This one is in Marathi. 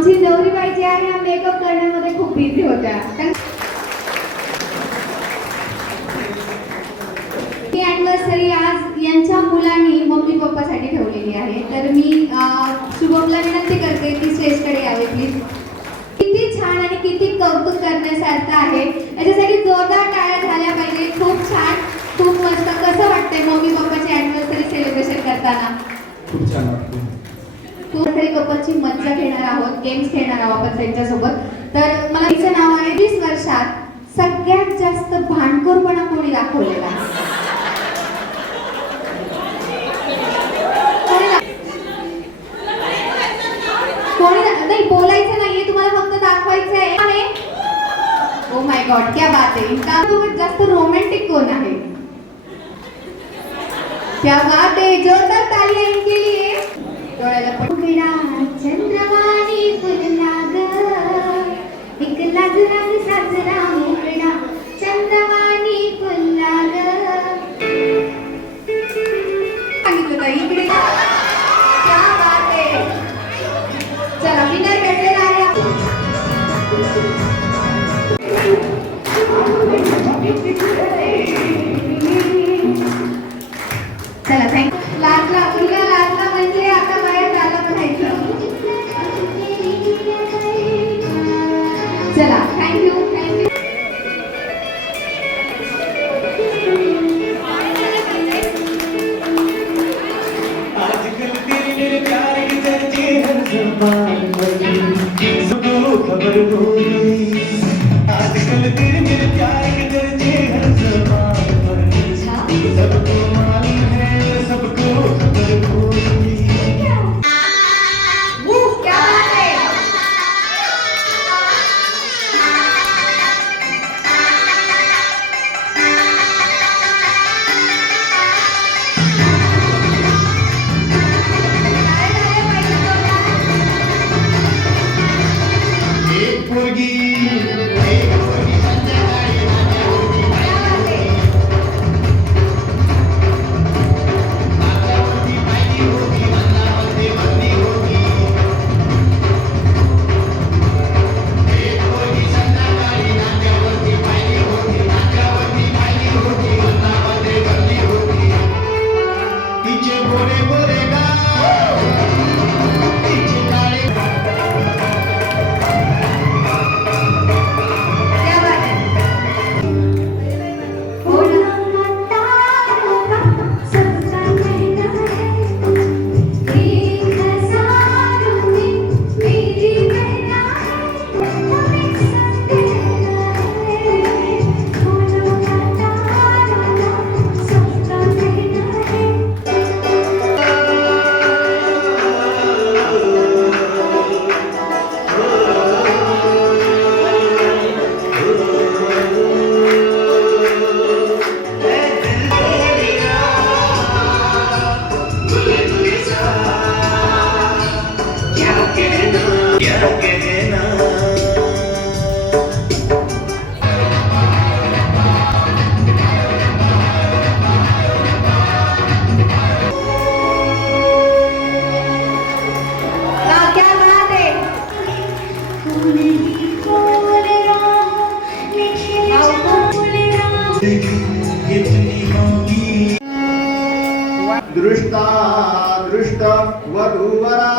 आमची नवरीबाई जी आहे या मेकअप करण्यामध्ये खूप बिझी होत्या. ही अॅनिव्हर्सरी आज यांच्या मुलांनी मम्मी पप्पासाठी ठेवलेली आहे. तर मी शुभमला विनंती करते की स्टेजकडे यावे प्लीज. किती छान आणि किती कौतुक करण्यासारखं आहे. याच्यासाठी जोरदार टाळ्या झाल्या पाहिजे. खूप छान, खूप मस्त. कसं वाटतंय मम्मी पप्पाची अॅनिव्हर्सरी सेलिब्रेशन करताना? खूप छान वाटतं. तरी कपलची मज्जा घेणार आहोत, गेम्स खेळणार आहोत आपण त्यांच्यासोबत. तर मला तिचं नाव आहे 20 वर्षात सगळ्यात जास्त भांडखोरपणा कोणी दाखवलेला? कोणी नाही, बोलायचं नाहीये तुम्हाला, फक्त दाखवायचं आहे. ओ माय गॉड, क्या बात आहे. इनका जास्त रोमॅन्टिक कोण आहे? क्या बात है, जोरदार तालियां इनके लिए. डोळ्याला पडला चंद्रवाणी फुलला ग, एक लाजरा साजरा मोकळा चंद्रवाणी फुलला ग. सांगितलं ताई इकडे. क्या बात है. चला विनर भेटलेला आहे. चला थँक्यू. लाजला तुला, लाजला म्हणजे आता बाहेर झालं म्हणायचं. चला थँक्यू, थँक्यू. आजकल तेरे मेरे प्यार की चर्चे हर ज़बान पर, सबको खबर हो गई. आजकल तेरे मेरे प्यार की चर्चे हर ज़बान पर, सबको मालूम है, सबको खबर हो गई. क्या बात है. एक पोरगी दृष्टा दृष्ट वधूवरा